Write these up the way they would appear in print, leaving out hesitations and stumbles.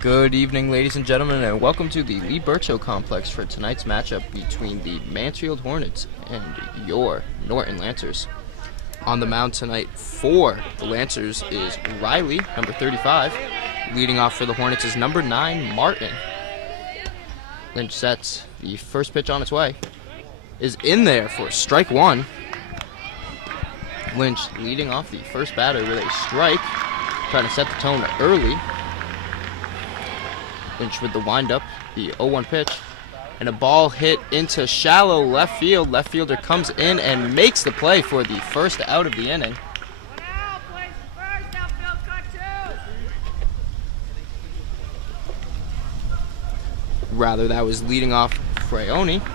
Good evening, ladies and gentlemen, and welcome to the Lee Birchow Complex for tonight's matchup between the Mansfield Hornets and your Norton Lancers. On the mound tonight for the Lancers is Riley, number 35. Leading off for the Hornets is number 9, Martin. Lynch sets the first pitch on its way. Is in there for strike one. Lynch leading off the first batter with a strike, trying to set the tone early. Lynch with the windup, the 0-1 pitch, and a ball hit into shallow left field. Left fielder comes in and makes the play for the first out of the inning. Rather, that was leading off Fraioni.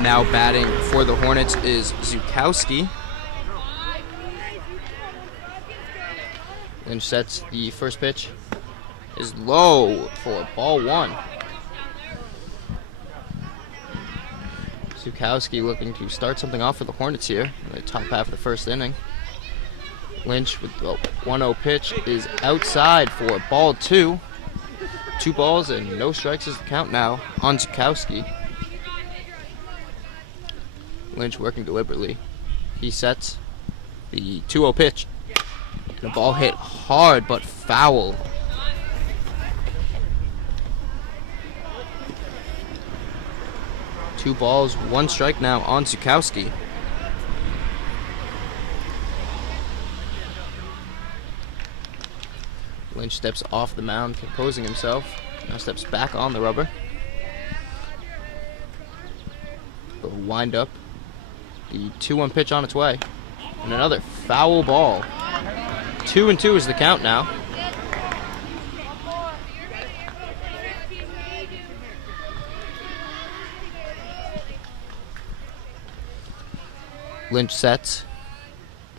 Now batting for the Hornets is Zukowski. Lynch sets the first pitch. Is low for ball one. Zukowski looking to start something off for the Hornets here in the top half of the first inning. Lynch with the 1-0 pitch is outside for ball two. 2 balls and no strikes is the count now on Zukowski. Lynch working deliberately. He sets the 2-0 pitch. And the ball hit hard but foul. Two balls, 1 strike now on Zukowski. Lynch steps off the mound, composing himself. Now steps back on the rubber. The wind up. The 2-1 pitch on its way. And another foul ball. 2-2 is the count now. Lynch sets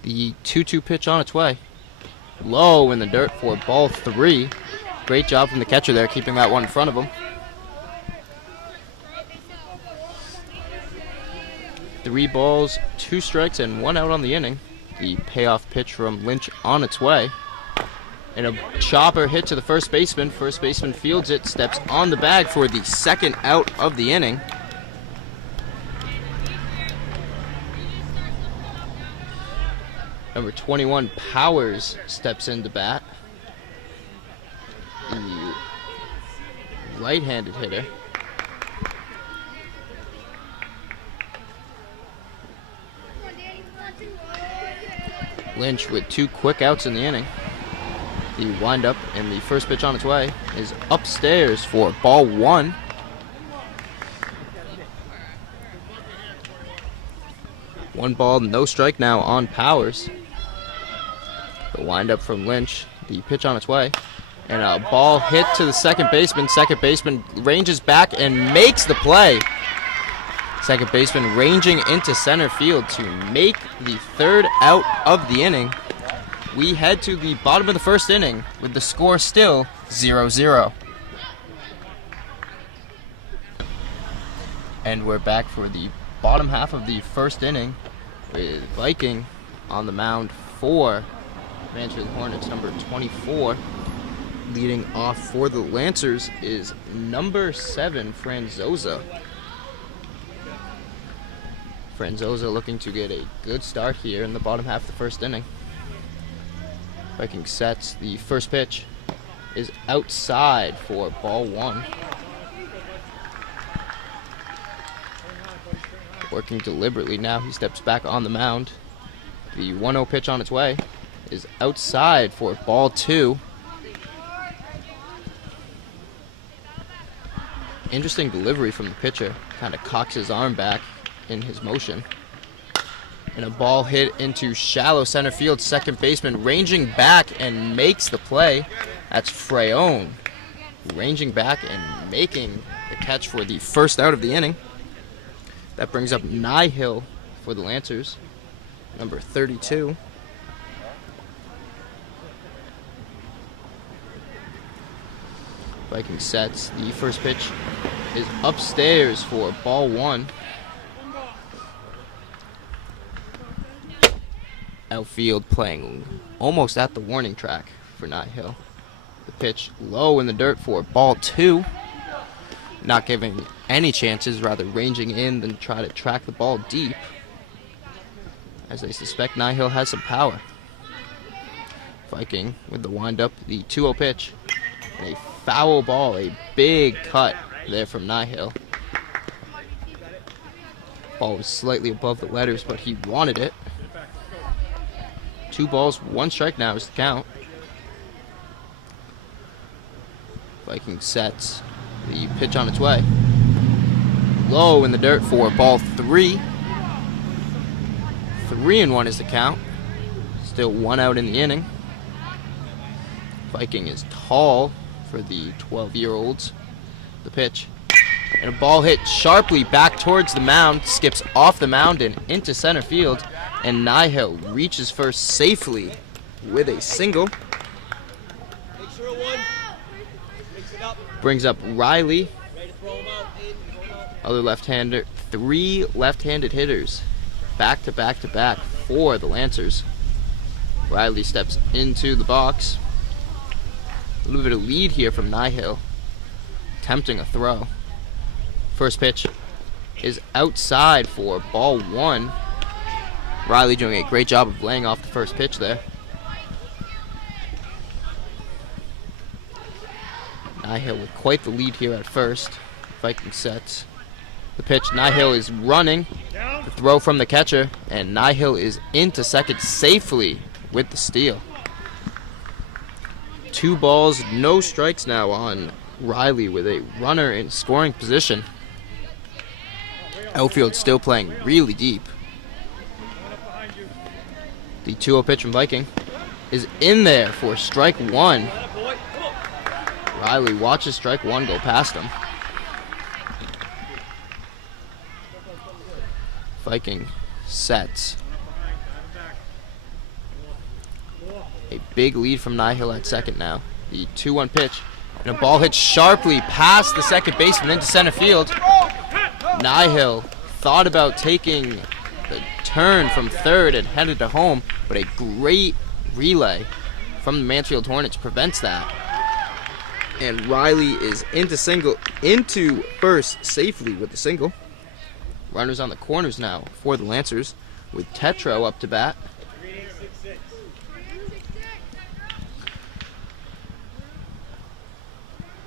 the 2-2 pitch on its way. Low in the dirt for ball 3. Great job from the catcher there, keeping that one in front of him. 3 balls, 2 strikes, and 1 out on the inning. The payoff pitch from Lynch on its way. And a chopper hit to the first baseman. First baseman fields it, steps on the bag for the second out of the inning. Number 21, Powers, steps in to bat. The right-handed hitter. Lynch with 2 quick outs in the inning. The windup and the first pitch on its way is upstairs for ball 1. One ball, no strike now on Powers. The windup from Lynch, the pitch on its way, and a ball hit to the second baseman. Second baseman ranges back and makes the play. Second baseman ranging into center field to make the third out of the inning. We head to the bottom of the first inning with the score still 0-0. And we're back for the bottom half of the first inning with Viking on the mound for Mansfield Hornets, number 24. Leading off for the Lancers is number 7, Franzosa. Franzosa looking to get a good start here in the bottom half of the first inning. Viking sets the first pitch is outside for ball 1. Working deliberately now, he steps back on the mound. The 1-0 pitch on its way is outside for ball 2. Interesting delivery from the pitcher. Kind of cocks his arm back in his motion. And a ball hit into shallow center field. Second baseman ranging back and makes the play. That's Fraioni ranging back and making the catch for the first out of the inning. That brings up Nihil for the Lancers, number 32. Viking sets. The first pitch is upstairs for ball 1. Outfield playing almost at the warning track for Nihil. The pitch low in the dirt for ball 2. Not giving any chances, rather ranging in than try to track the ball deep, as they suspect Nihil has some power. Viking with the windup, the 2-0 pitch, and a foul ball, a big cut there from Nihil. Ball was slightly above the letters, but he wanted it. 2 balls, 1 strike now is the count. Viking sets the pitch on its way. Low in the dirt for ball 3. 3-1 is the count. Still 1 out in the inning. Viking is tall for the 12-year-olds. The pitch. And a ball hit sharply back towards the mound, skips off the mound and into center field. And Nihil reaches first safely with a single. Brings up Riley, other left-hander. 3 left-handed hitters, back to back to back for the Lancers. Riley steps into the box. A little bit of lead here from Nihil, attempting a throw. First pitch is outside for ball 1. Riley doing a great job of laying off the first pitch there. Nihil with quite the lead here at first. Viking sets the pitch. Nihil is running. The throw from the catcher, and Nihil is into second safely with the steal. 2 balls, no strikes now on Riley with a runner in scoring position. Outfield still playing really deep. The 2-0 pitch from Viking is in there for strike 1. Riley watches strike 1 go past him. Viking sets. A big lead from Nihil at second now. The 2-1 pitch. And a ball hit sharply past the second baseman into center field. Nihil thought about taking the turn from third and headed to home, but a great relay from the Mansfield Hornets prevents that. And Riley is into first safely with the single. Runners on the corners now for the Lancers, with Tetro up to bat.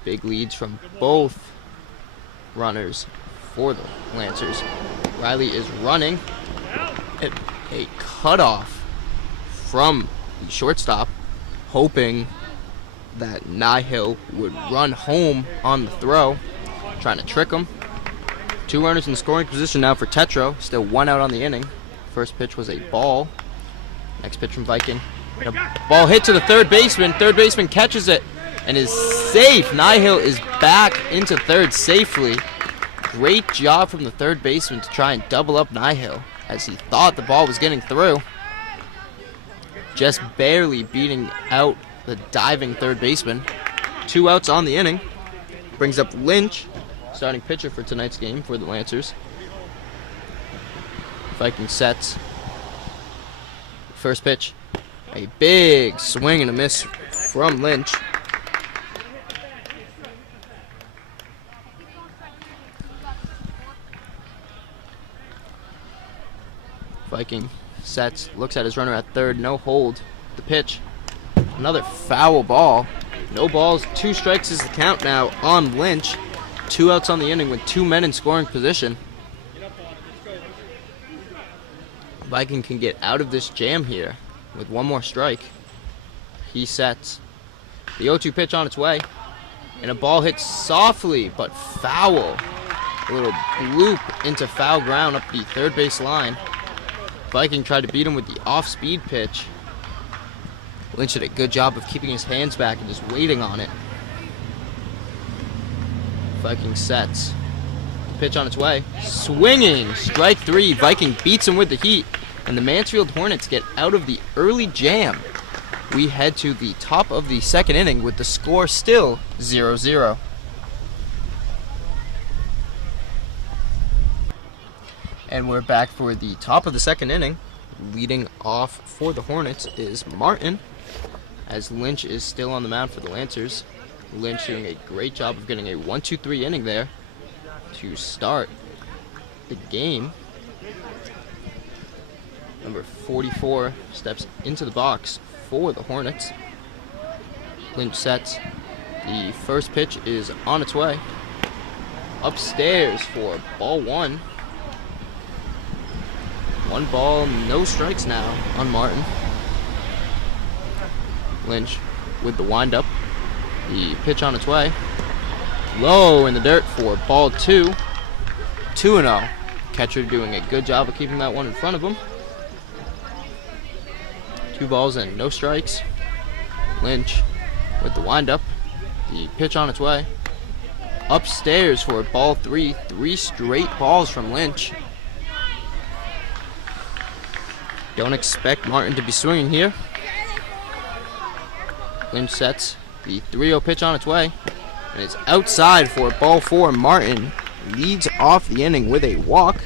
Big leads from both runners for the Lancers. Riley is running. A cutoff from the shortstop, hoping that Nihil would run home on the throw, trying to trick him. 2 runners in scoring position now for Tetro, still 1 out on the inning. First pitch was a ball. Next pitch from Viking. And a ball hit to the third baseman. Third baseman catches it and is safe. Nihil is back into third safely. Great job from the third baseman to try and double up Nihil, as he thought the ball was getting through. Just barely beating out the diving third baseman. 2 outs on the inning. Brings up Lynch, starting pitcher for tonight's game for the Lancers. Viking sets. First pitch. A big swing and a miss from Lynch. Viking sets, looks at his runner at third, no hold. The pitch. Another foul ball. No balls, 2 strikes is the count now on Lynch. 2 outs on the inning with 2 men in scoring position. Viking can get out of this jam here with 1 more strike. He sets. The 0-2 pitch on its way. And a ball hits softly but foul. A little bloop into foul ground up the third base line. Viking tried to beat him with the off-speed pitch. Lynch did a good job of keeping his hands back and just waiting on it. Viking sets. The pitch on its way. Swinging. Strike 3. Viking beats him with the heat. And the Mansfield Hornets get out of the early jam. We head to the top of the second inning with the score still 0-0. And we're back for the top of the second inning. Leading off for the Hornets is Martin. as Lynch is still on the mound for the Lancers. Lynch doing a great job of getting a 1-2-3 inning there to start the game. Number 44 steps into the box for the Hornets. Lynch sets. The first pitch is on its way. Upstairs for ball one. 1 ball, no strikes now on Martin. Lynch with the windup. The pitch on its way. Low in the dirt for ball 2. 2-0. Catcher doing a good job of keeping that one in front of him. 2 balls and no strikes. Lynch with the windup. The pitch on its way. Upstairs for ball 3. 3 straight balls from Lynch. Don't expect Martin to be swinging here. Lynch sets. The 3-0 pitch on its way. And it's outside for ball 4. Martin leads off the inning with a walk.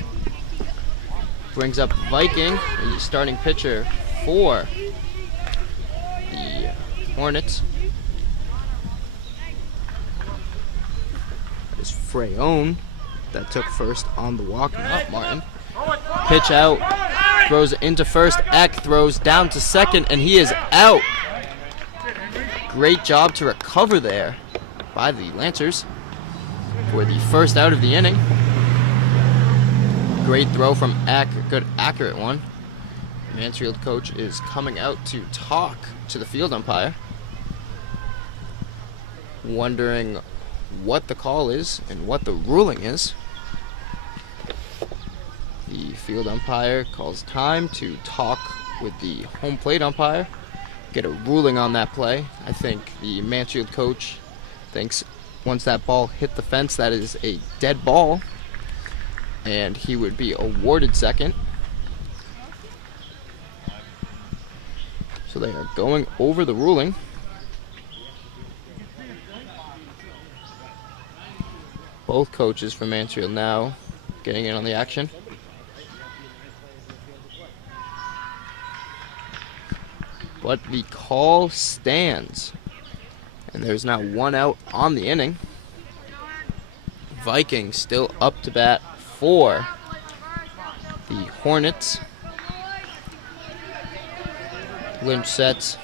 Brings up Viking, the starting pitcher for the Hornets. That is Freyon that took first on the walk, not Martin. Pitch out, throws it into first. Eck throws down to second, and he is out. Great job to recover there by the Lancers for the first out of the inning. Great throw from Eck, a good accurate one. Mansfield coach is coming out to talk to the field umpire, wondering what the call is and what the ruling is. The field umpire calls time to talk with the home plate umpire, get a ruling on that play. I think the Mansfield coach thinks once that ball hit the fence, that is a dead ball, and he would be awarded second. So they are going over the ruling. Both coaches from Mansfield now getting in on the action. But the call stands. And there's now 1 out on the inning. Vikings still up to bat for the Hornets. Lynch sets.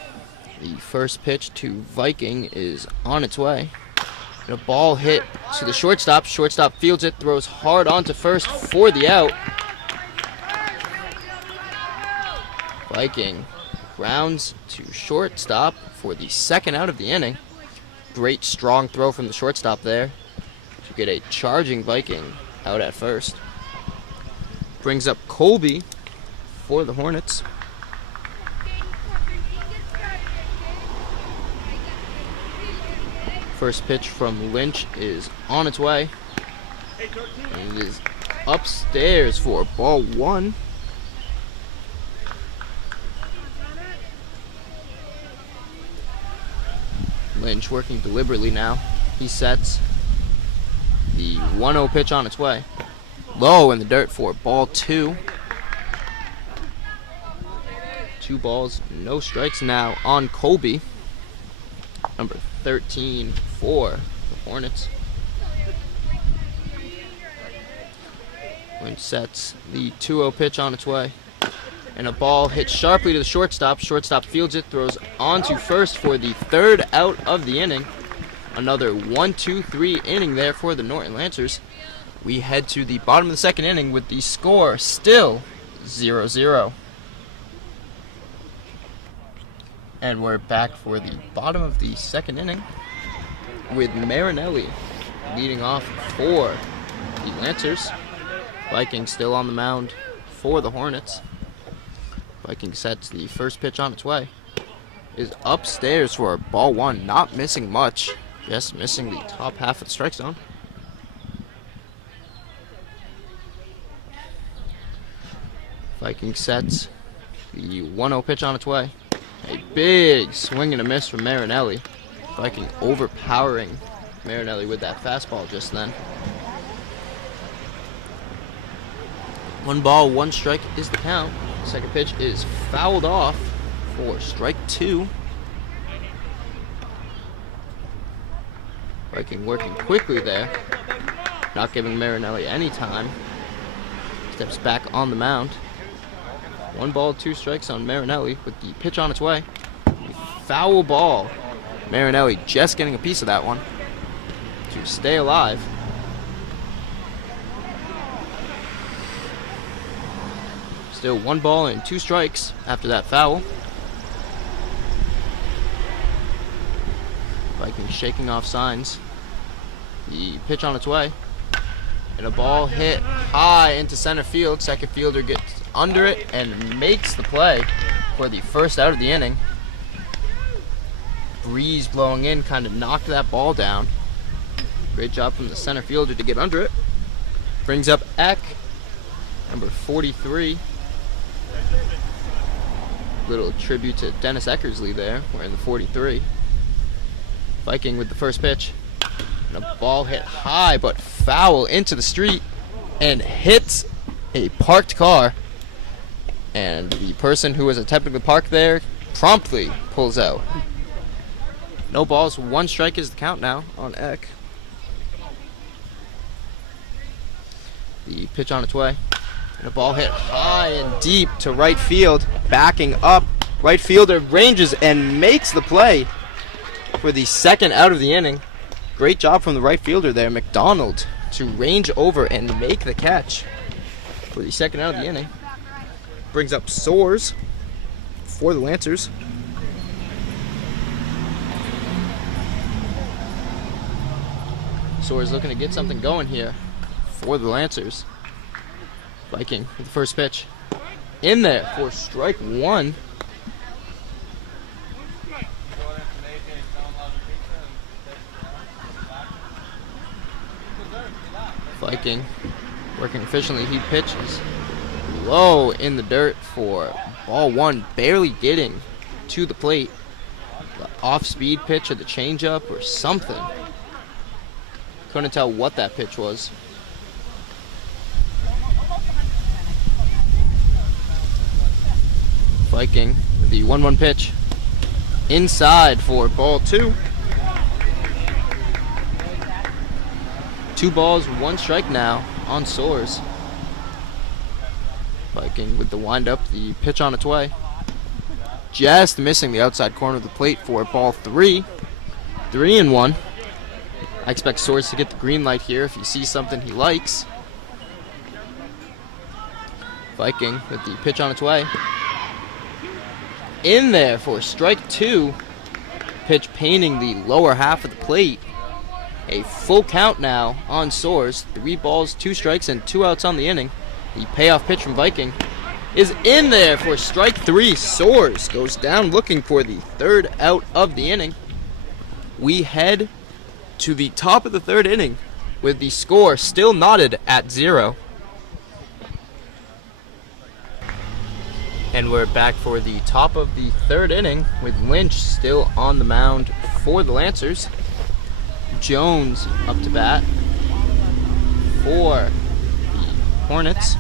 The first pitch to Viking is on its way. And a ball hit to the shortstop. Shortstop fields it, throws hard onto first for the out. Viking grounds to shortstop for the second out of the inning. Great strong throw from the shortstop there to get a charging Viking out at first. Brings up Colby for the Hornets. First pitch from Lynch is on its way. And it is upstairs for ball 1. Lynch working deliberately now. He sets. The 1-0 pitch on its way. Low in the dirt for ball 2. 2 balls, no strikes now on Colby. Number 13 for the Hornets. Lynch sets. The 2-0 pitch on its way. And a ball hits sharply to the shortstop. Shortstop fields it, throws onto first for the third out of the inning. Another 1-2-3 inning there for the Norton Lancers. We head to the bottom of the second inning with the score still 0-0. And we're back for the bottom of the second inning with Marinelli leading off for the Lancers. Vikings still on the mound for the Hornets. Viking sets. The first pitch on its way is upstairs for ball 1. Not missing much, just missing the top half of the strike zone. Viking sets. The 1-0 pitch on its way. A big swing and a miss from Marinelli. Viking overpowering Marinelli with that fastball just then. 1 ball, 1 strike is the count. Second pitch is fouled off for strike 2. Viking working quickly there, not giving Marinelli any time. Steps back on the mound. 1 ball, 2 strikes on Marinelli with the pitch on its way. Foul ball. Marinelli just getting a piece of that one to stay alive. Still 1 ball and 2 strikes after that foul. Vikings shaking off signs. The pitch on its way. And a ball hit high into center field. Second fielder gets under it and makes the play for the first out of the inning. Breeze blowing in kind of knocked that ball down. Great job from the center fielder to get under it. Brings up Eck, number 43. Little tribute to Dennis Eckersley there, wearing the 43. Viking with the first pitch. And a ball hit high but foul into the street and hits a parked car. And the person who was attempting to park there promptly pulls out. No balls, 1 strike is the count now on Eck. The pitch on its way. And a ball hit high and deep to right field. Backing up. Right fielder ranges and makes the play for the second out of the inning. Great job from the right fielder there, McDonald, to range over and make the catch for the second out of the inning. Brings up Soares for the Lancers. Soares looking to get something going here for the Lancers. Viking with the first pitch. In there for strike 1. Viking working efficiently. He pitches low in the dirt for ball 1, barely getting to the plate. The off-speed pitch or the changeup or something. Couldn't tell what that pitch was. Viking with the 1-1 pitch. Inside for ball 2. 2 balls, 1 strike now on Soares. Viking with the windup, the pitch on its way. Just missing the outside corner of the plate for ball 3. 3-1. I expect Soares to get the green light here if he sees something he likes. Viking with the pitch on its way. In there for strike 2. Pitch painting the lower half of the plate. A full count now on Soares. 3 balls, 2 strikes, and 2 outs on the inning. The payoff pitch from Viking is in there for strike 3. Soares goes down looking for the 3rd out of the inning. We head to the top of the 3rd inning with the score still knotted at 0. And we're back for the top of the 3rd inning with Lynch still on the mound for the Lancers. Jones up to bat for the Hornets.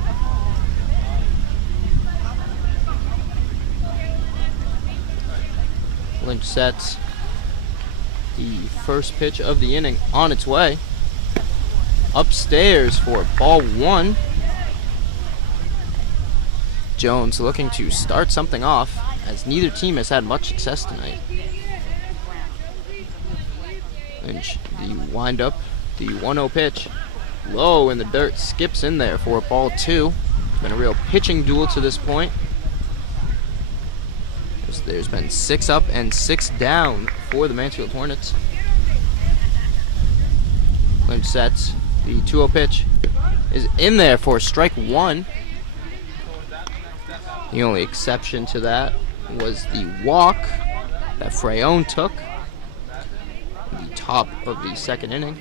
Lynch sets the first pitch of the inning on its way. Upstairs for ball 1. Jones looking to start something off as neither team has had much success tonight. Lynch, the windup, the 1-0 pitch, low in the dirt, skips in there for ball 2. It's been a real pitching duel to this point. There's been 6 up and 6 down for the Mansfield Hornets. Lynch sets the 2-0 pitch, is in there for strike 1. The only exception to that was the walk that Freyon took. The top of the 2nd inning.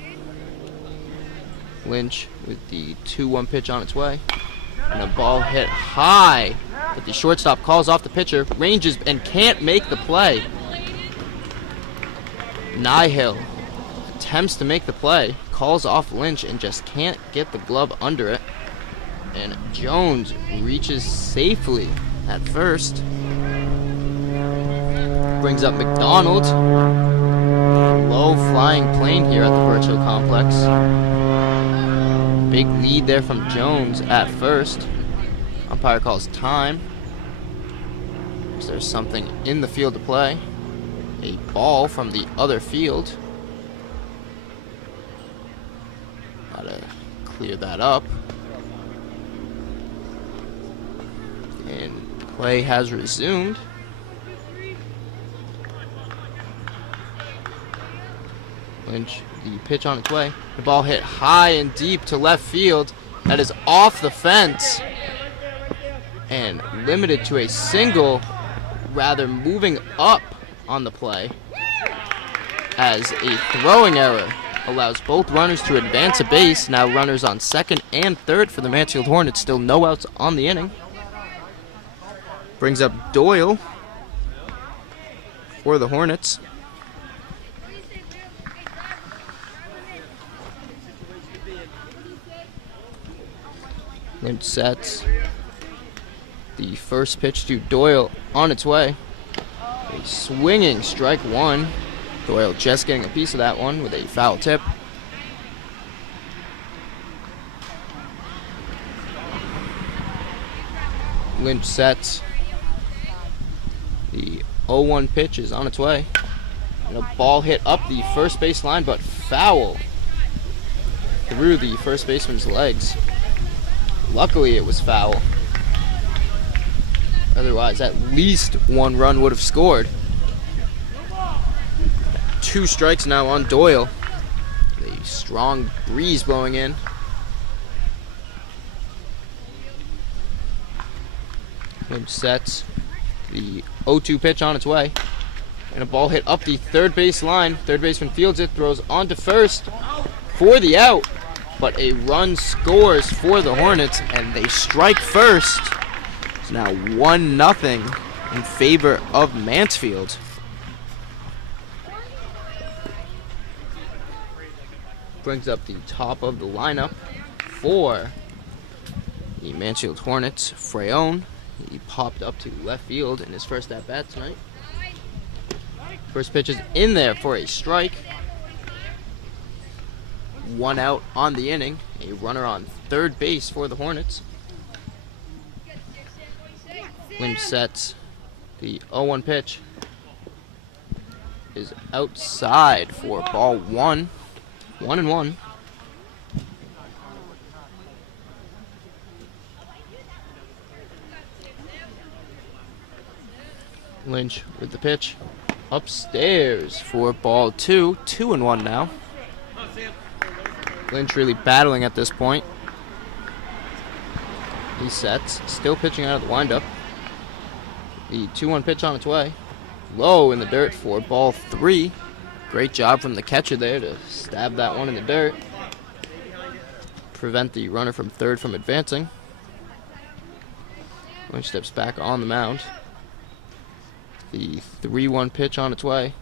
Lynch with the 2-1 pitch on its way. And a ball hit high, but the shortstop calls off the pitcher, ranges and can't make the play. Nihil attempts to make the play, calls off Lynch and just can't get the glove under it. And Jones reaches safely at first. Brings up McDonald. Low no flying plane here at the Birch Hill Complex. Big lead there from Jones at first. Umpire calls time. Is there something in the field to play? A ball from the other field. Gotta clear that up. And play has resumed. Lynch, the pitch on its way. The ball hit high and deep to left field. That is off the fence. And limited to a single, rather moving up on the play. As a throwing error allows both runners to advance a base. Now runners on second and third for the Mansfield Hornets. Still no outs on the inning. Brings up Doyle for the Hornets. Lynch sets. The first pitch to Doyle on its way. A swinging strike one. Doyle just getting a piece of that one with a foul tip. Lynch sets. The 0-1 pitch is on its way. And a ball hit up the first base line, but foul through the first baseman's legs. Luckily, it was foul. Otherwise, at least one run would have scored. 2 strikes now on Doyle. A strong breeze blowing in. Lynch sets. The 0-2 pitch on its way. And a ball hit up the third base line. Third baseman fields it, throws on to first for the out. But a run scores for the Hornets, and they strike first. It's now 1-0 in favor of Mansfield. Brings up the top of the lineup for the Mansfield Hornets. Freyon, he popped up to left field in his first at-bat tonight. First pitch is in there for a strike. 1 out on the inning. A runner on third base for the Hornets. Lynch sets. The 0-1 pitch is outside for ball 1. 1-1. Lynch with the pitch. Upstairs for ball 2. 2-1 now. Lynch really battling at this point. He sets. Still pitching out of the windup. The 2-1 pitch on its way. Low in the dirt for ball 3. Great job from the catcher there to stab that one in the dirt. Prevent the runner from third from advancing. Lynch steps back on the mound. The 3-1 pitch on its way.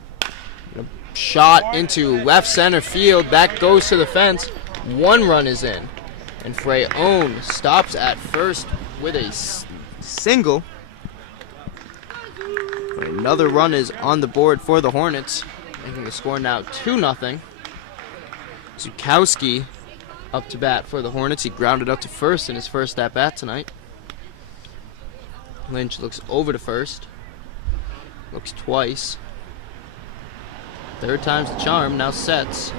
And a shot into left center field. That goes to the fence. 1 run is in. And Freyon stops at first with a single. Another run is on the board for the Hornets, making the score now 2-0. Zukowski up to bat for the Hornets. He grounded up to first in his first at-bat tonight. Lynch looks over to first. Looks twice. Third time's the charm. Now sets.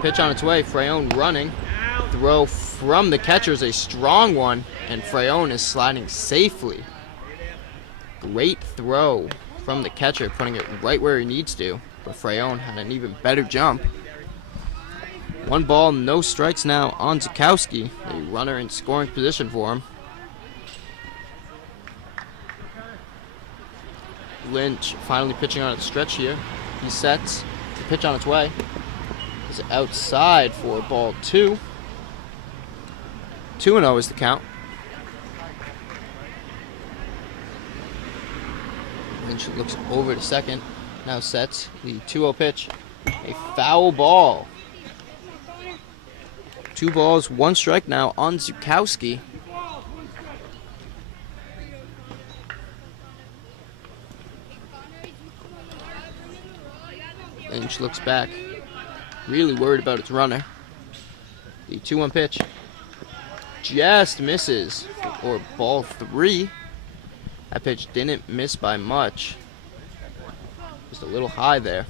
Pitch on its way. Freyon running. Throw from the catcher is a strong one, and Freyon is sliding safely. Great throw from the catcher, putting it right where he needs to. But Freyon had an even better jump. 1 ball, no strikes now on Zukowski. A runner in scoring position for him. Lynch finally pitching on its stretch here. He sets. The pitch on its way is outside for ball 2. 2-0 is the count. Lynch looks over to second. Now sets. The 2-0 pitch. A foul ball. 2 balls, 1 strike now on Zukowski. Lynch looks back, really worried about its runner. The 2-1 pitch just misses for ball 3. That pitch didn't miss by much. Just a little high there.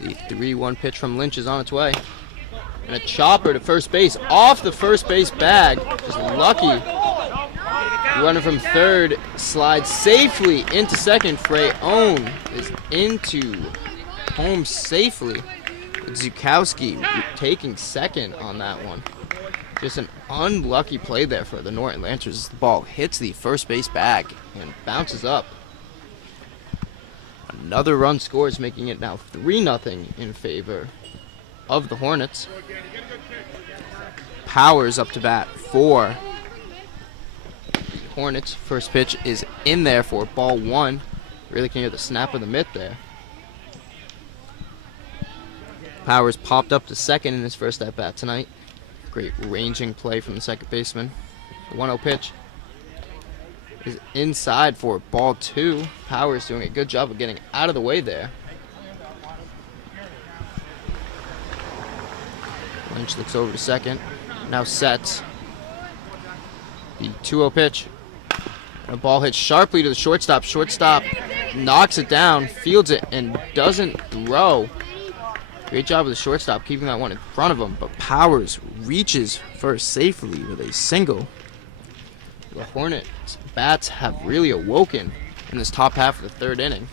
The 3-1 pitch from Lynch is on its way. And a chopper to first base off the first base bag. Just lucky. The runner from third slides safely into second. Freyon is into home safely. Zukowski taking second on that one. Just an unlucky play there for the Norton Lancers as the ball hits the first base bag and bounces up. Another run scores, making it now 3-0 in favor of the Hornets. Powers up to bat for Hornets. First pitch is in there for ball 1. Really can hear the snap of the mitt there. Powers popped up to second in his first at bat tonight. Great ranging play from the second baseman. The 1-0 pitch is inside for ball 2. Powers doing a good job of getting out of the way there. Lynch looks over to second. Now sets. The 2-0 pitch. The ball hits sharply to the shortstop. Shortstop knocks it down, fields it, and doesn't throw. Great job of the shortstop keeping that one in front of him, but Powers reaches first safely with a single. The Hornets bats have really awoken in this top half of the third inning.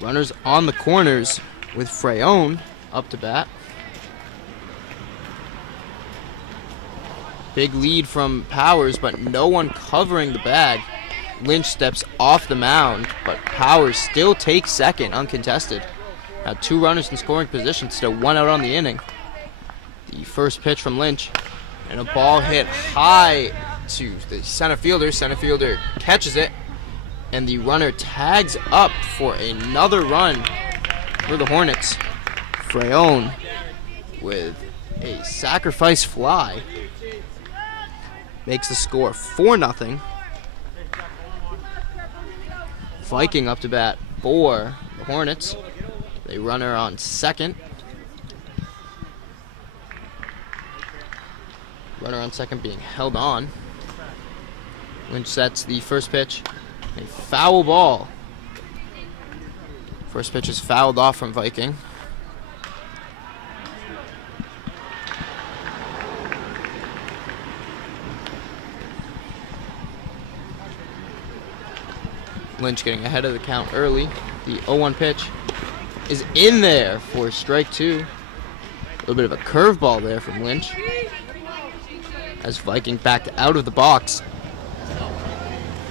Runners on the corners with Freyon up to bat. Big lead from Powers, but no one covering the bag. Lynch steps off the mound, but Powers still takes second uncontested. Now 2 runners in scoring position, still 1 out on the inning. The first pitch from Lynch, and a ball hit high to the center fielder. Center fielder catches it, and the runner tags up for another run for the Hornets. Freyon with a sacrifice fly makes the score 4-0. Viking up to bat for the Hornets. A runner on second. Runner on second being held on. Lynch sets the first pitch. A foul ball. First pitch is fouled off from Viking. Lynch getting ahead of the count early. The 0-1 pitch is in there for strike 2. A little bit of a curveball there from Lynch. As Viking backed out of the box.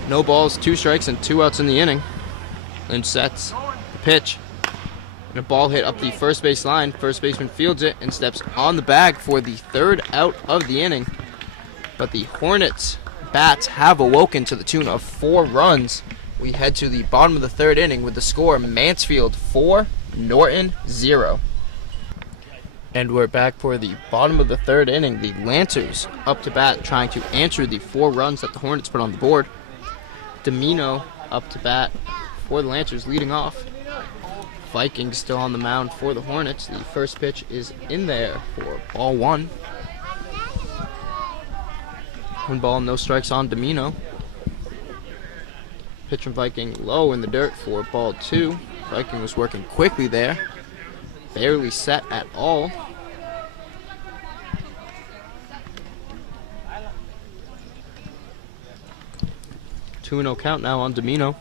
No balls, 2 strikes, and 2 outs in the inning. Lynch sets the pitch. And a ball hit up the first base line. First baseman fields it and steps on the bag for the 3rd out of the inning. But the Hornets bats have awoken to the tune of 4 runs. We head to the bottom of the 3rd inning with the score Mansfield 4, Norton 0. And we're back for the bottom of the 3rd inning. The Lancers up to bat trying to answer the 4 runs that the Hornets put on the board. Domino up to bat for the Lancers leading off. Vikings still on the mound for the Hornets. The first pitch is in there for ball 1. 1 ball, no strikes on Domino. Pitch from Viking low in the dirt for ball 2. Viking was working quickly there. Barely set at all. Two and 0 count now on Domino.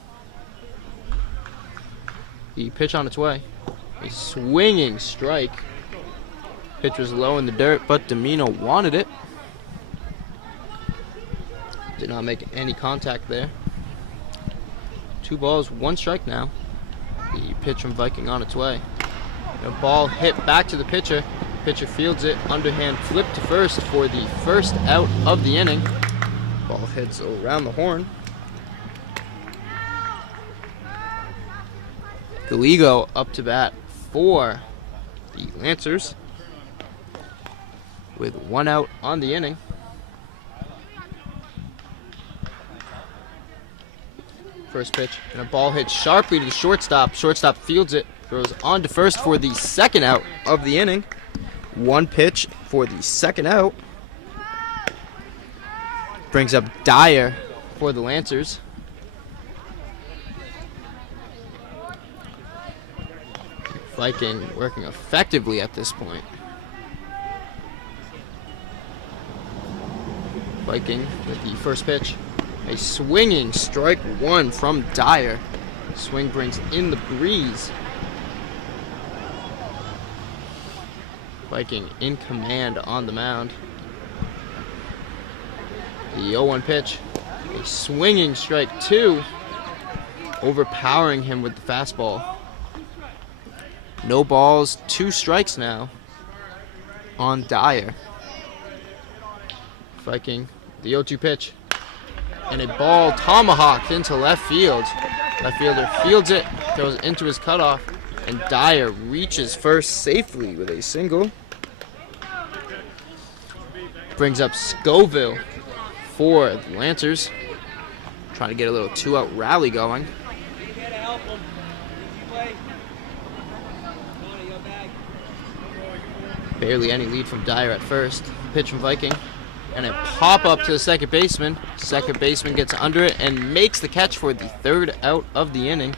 The pitch on its way. A swinging strike. Pitch was low in the dirt, but Domino wanted it. Did not make any contact there. 2 balls, 1 strike now. The pitch from Viking on its way. The ball hit back to the pitcher. Pitcher fields it, underhand flip to first for the 1st out of the inning. Ball hits around the horn. Gallego up to bat for the Lancers with 1 out on the inning. First pitch, and a ball hits sharply to the shortstop. Shortstop fields it, throws on to first for the second out of the inning. One pitch for the second out. Brings up Dyer for the Lancers. Viking working effectively at this point. Viking with the first pitch. A swinging strike one from Dyer. Swing brings in the breeze. Viking in command on the mound. The 0-1 pitch. A swinging strike two. Overpowering him with the fastball. No balls, 2 strikes now on Dyer. Viking, the 0-2 pitch. And a ball tomahawked into left field. Left fielder fields it, throws it into his cutoff, and Dyer reaches first safely with a single. Brings up Scoville for the Lancers. Trying to get a little 2-out rally going. Barely any lead from Dyer at first. Pitch from Viking. And a pop-up to the second baseman. Second baseman gets under it and makes the catch for the third out of the inning.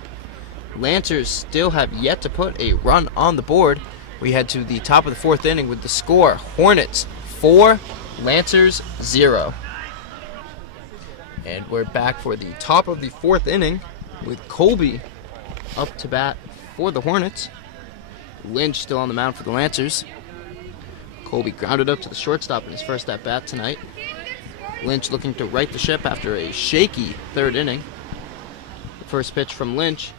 Lancers still have yet to put a run on the board. We head to the top of the fourth inning with the score. Hornets 4, Lancers 0. And we're back for the top of the fourth inning with Colby up to bat for the Hornets. Lynch still on the mound for the Lancers. Colby grounded up to the shortstop in his first at-bat tonight. Lynch looking to right the ship after a shaky third inning. The first pitch from Lynch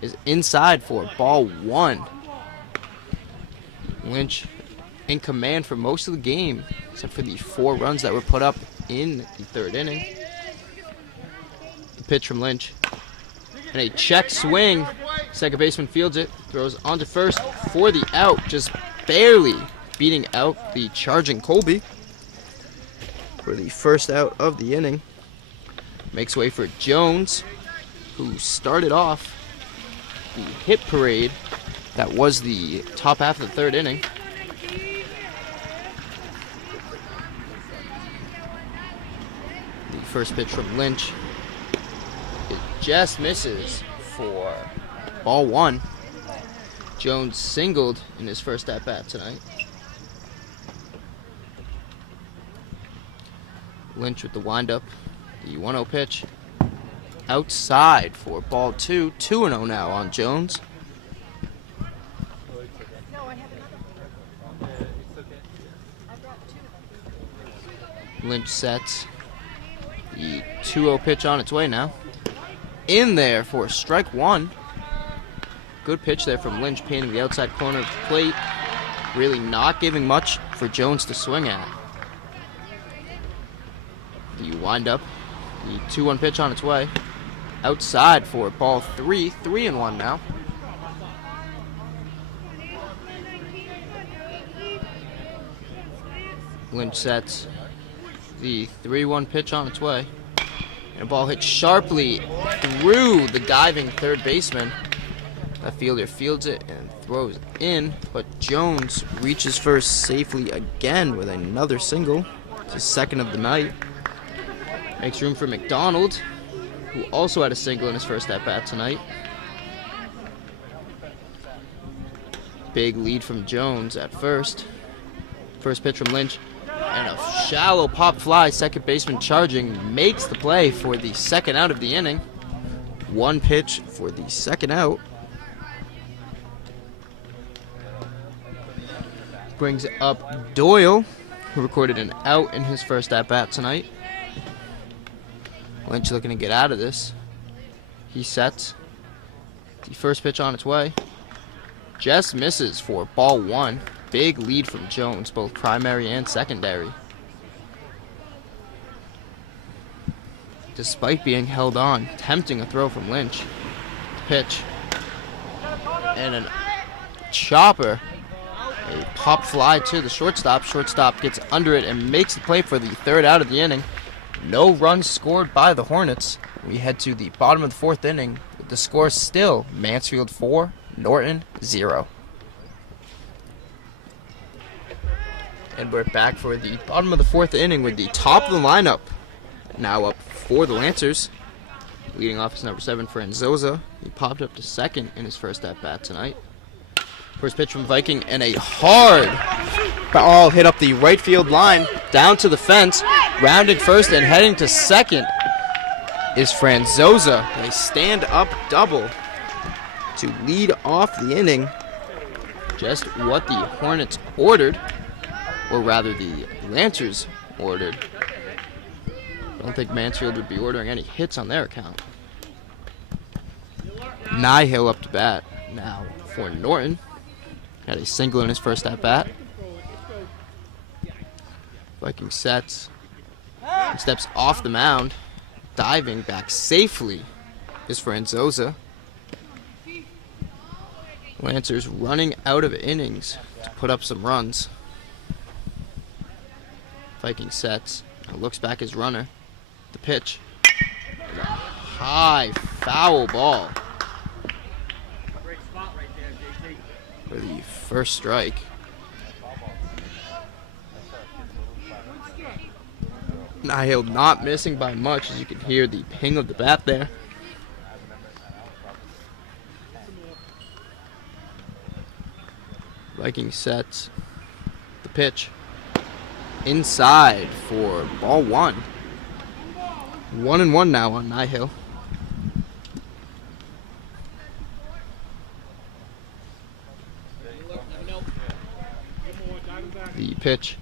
is inside for ball 1. Lynch in command for most of the game, except for the 4 runs that were put up in the third inning. The pitch from Lynch. And a check swing. Second baseman fields it, throws onto first for the out, just barely beating out the charging Colby for the first out of the inning. Makes way for Jones, who started off the hit parade that was the top half of the third inning. The first pitch from Lynch, it just misses for ball 1. Jones singled in his first at-bat tonight. Lynch with the windup. The 1-0 pitch. Outside for ball 2. 2-0 now on Jones. Lynch sets. The 2-0 pitch on its way now. In there for strike 1. Good pitch there from Lynch, painting the outside corner of the plate. Really not giving much for Jones to swing at. The windup. The 2-1 pitch on its way. Outside for ball 3. 3-1 now. Lynch sets. The 3-1 pitch on its way. And a ball hit sharply through the diving third baseman. That fielder fields it and throws in, but Jones reaches first safely again with another single. It's his second of the night. Makes room for McDonald, who also had a single in his first at-bat tonight. Big lead from Jones at first. First pitch from Lynch. And a shallow pop fly, second baseman charging, makes the play for the second out of the inning. 1 pitch for the second out. Brings up Doyle, who recorded an out in his first at-bat tonight. Lynch looking to get out of this. He sets. The first pitch on its way. Just misses for ball 1. Big lead from Jones, both primary and secondary. Despite being held on, tempting a throw from Lynch. Pitch. And a chopper. A pop fly to the shortstop. Shortstop gets under it and makes the play for the third out of the inning. no runs scored by the Hornets. We head to the bottom of the fourth inning. The score still Mansfield 4, Norton 0. And we're back for the bottom of the fourth inning with the top of the lineup now up for the Lancers. Leading off is number 7, Franzosa. He popped up to second in his first at-bat tonight. First pitch from Viking, and a hard ball hit up the right field line, down to the fence, rounding first and heading to second is Franzosa. A stand-up double to lead off the inning. Just what the Hornets ordered, or rather the Lancers ordered. I don't think Mansfield would be ordering any hits on their account. Nihill up to bat now for Norton. Had a single in his first at-bat. Viking sets and steps off the mound. Diving back safely is Franzosa. Lancers running out of innings to put up some runs. Viking sets, looks back his runner. The pitch, and a high foul ball for the first strike. Nihill not missing by much, as you can hear the ping of the bat there. Viking sets the pitch inside for ball 1. 1-1 now on Nihill. The pitch.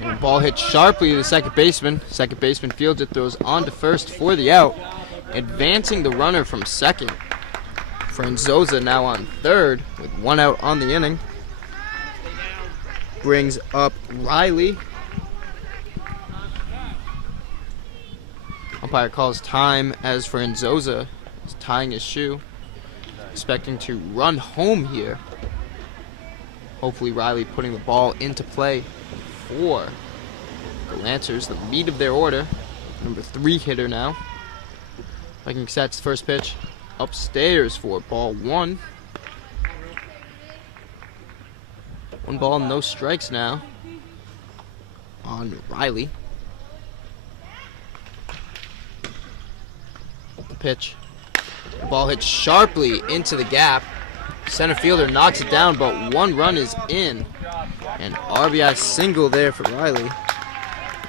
And the ball hits sharply to the second baseman. Second baseman fields it, throws on to first for the out. Advancing the runner from second. Franzosa now on third with 1 out on the inning. Brings up Riley. Umpire calls time as Franzosa is tying his shoe. Expecting to run home here. Hopefully Riley putting the ball into play for the Lancers, the meat of their order. Number 3 hitter now. Viking sets first pitch upstairs for ball 1. 1 ball, no strikes now on Riley. The pitch. The ball hits sharply into the gap. Center fielder knocks it down, but 1 run is in. An RBI single there for Riley.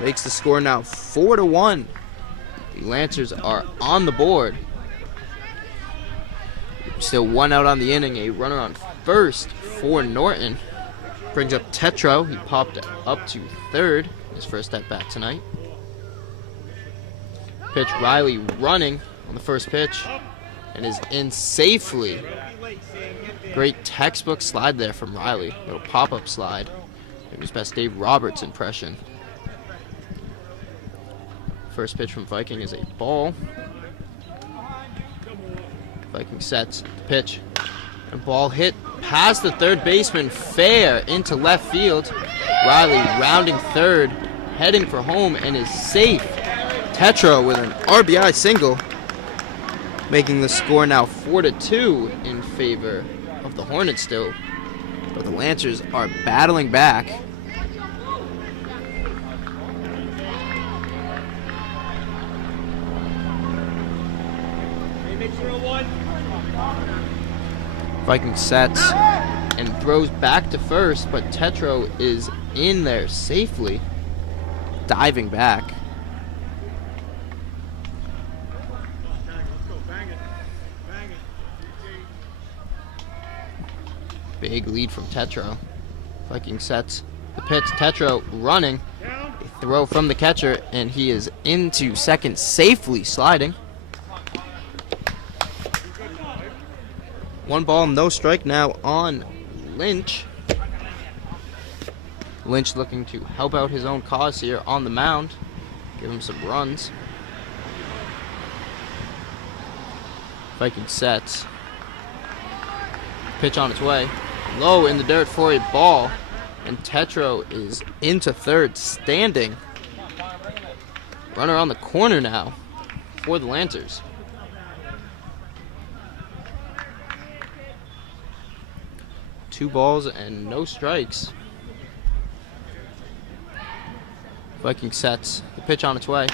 Makes the score now 4-1. The Lancers are on the board. Still 1 out on the inning. A runner on first for Norton. Brings up Tetro. He popped up to third. His first at bat tonight. Pitch, Riley running on the first pitch. And is in safely. Great textbook slide there from Riley. Little pop-up slide. It was best Dave Roberts impression. First pitch from Viking is a ball. Viking sets the pitch. And ball hit past the third baseman, fair into left field. Riley rounding third, heading for home, and is safe. Tetro with an RBI single, making the score now 4-2 in favor of the Hornets still. But the Lancers are battling back. Viking sets and throws back to first, but Tetro is in there safely, diving back. Big lead from Tetro. Viking sets the pitch. Tetro running. A throw from the catcher, and he is into second, safely sliding. 1 ball, no strike now on Lynch. Lynch looking to help out his own cause here on the mound. Give him some runs. Viking sets. Pitch on its way. Low in the dirt for a ball. And Tetro is into third, standing. Runner on the corner now for the Lancers. Two balls and no strikes. Viking sets the pitch on its way.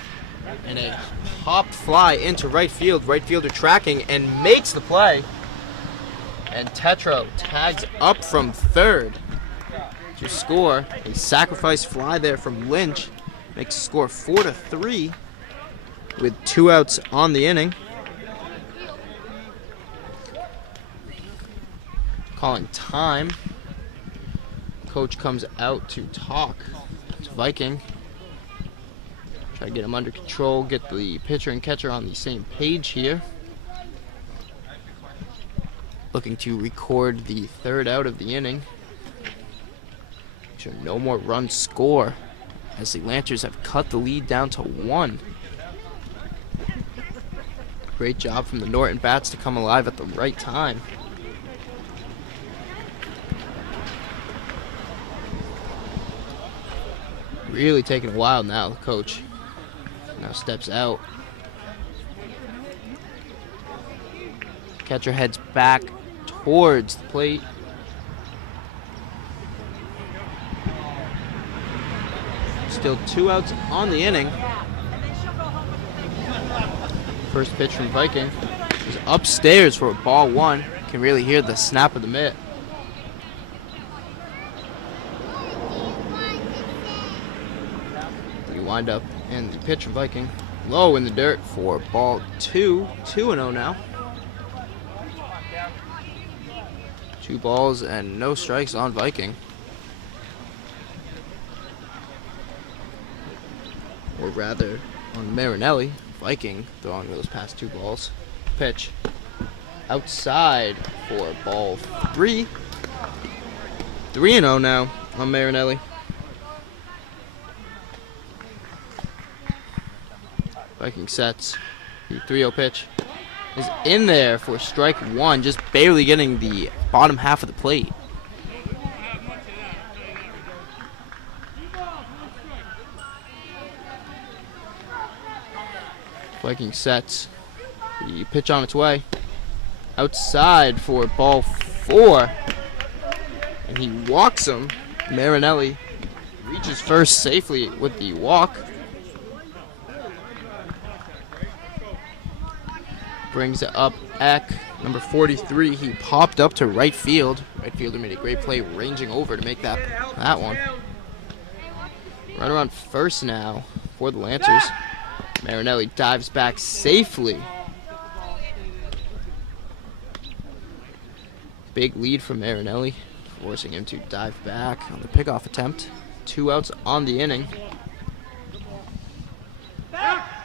And a popped fly into right field. Right fielder tracking and makes the play. And Tetro tags up from third to score. A sacrifice fly there from Lynch makes the score 4-3 with 2 outs on the inning. Calling time. Coach comes out to talk to Viking. Try to get him under control, get the pitcher and catcher on the same page here. Looking to record the 3rd out of the inning. Make sure no more runs score as the Lancers have cut the lead down to 1. Great job from the Norton bats to come alive at the right time. Really taking a while now, the coach. Now steps out. Catcher heads back towards the plate. Still 2 outs on the inning. First pitch from Viking is upstairs for a ball 1. Can really hear the snap of the mitt. Wind up and the pitch from Viking low in the dirt for ball 2. 2-0 now. 2 balls and no strikes on Viking. Or rather on Marinelli. Viking throwing those past 2 balls. Pitch outside for ball 3. 3-0 now on Marinelli. Viking sets. The 3-0 pitch is in there for strike 1, just barely getting the bottom half of the plate. Viking sets. The pitch on its way. Outside for ball 4. And he walks him. Marinelli reaches first safely with the walk. Brings it up Eck, number 43. He popped up to right field. Right fielder made a great play, ranging over to make that one. Runner on first now for the Lancers. Marinelli dives back safely. Big lead from Marinelli, forcing him to dive back on the pickoff attempt. 2 outs on the inning.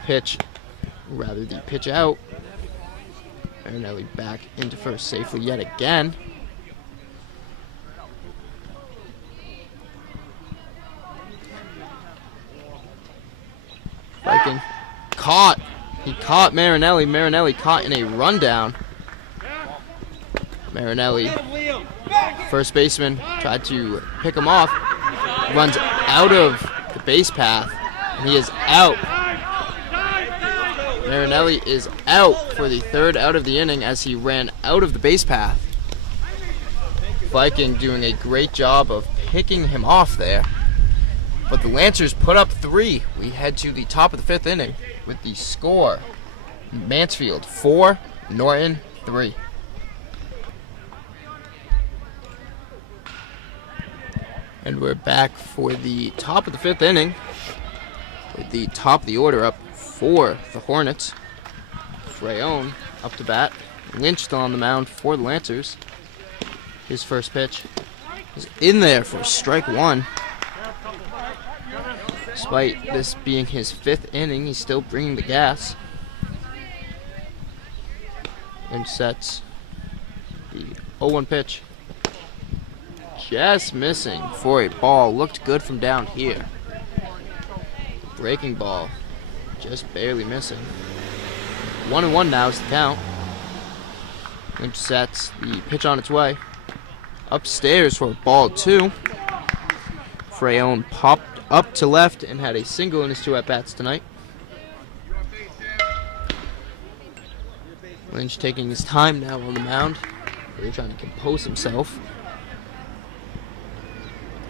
Pitch, rather the pitch out. Marinelli back into first safely yet again. Viking caught. He caught Marinelli. Marinelli caught in a rundown. Marinelli, first baseman, tried to pick him off. Runs out of the base path. And he is out. Marinelli is out for the 3rd out of the inning as he ran out of the base path. Viking doing a great job of picking him off there. But the Lancers put up 3. We head to the top of the 5th inning with the score. Mansfield 4, Norton 3. And we're back for the top of the 5th inning with the top of the order up for the Hornets. Frayon up to bat. Lynch still on the mound for the Lancers. His first pitch is in there for strike 1. Despite this being his 5th inning, he's still bringing the gas. Lynch sets the 0-1 pitch. Just missing for a ball. Looked good from down here. Breaking ball. Just barely missing. 1-1 now is the count. Lynch sets the pitch on its way. Upstairs for ball 2. Frayon popped up to left and had a single in his 2 at-bats tonight. Lynch taking his time now on the mound. Really trying to compose himself.